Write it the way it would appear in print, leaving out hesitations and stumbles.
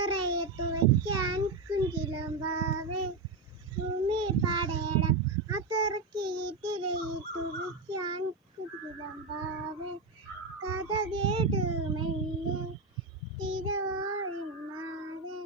തറയത്തു വയ്ക്കാൻ കുഞ്ചിലം വാവേ ഭൂമി പാടേടം തിരയിട്ടു വയ്ക്കാൻ കുഞ്ചിലം വാവേ കഥ കേട്ട് മെല്ലെ തിരവാഴും മാതെ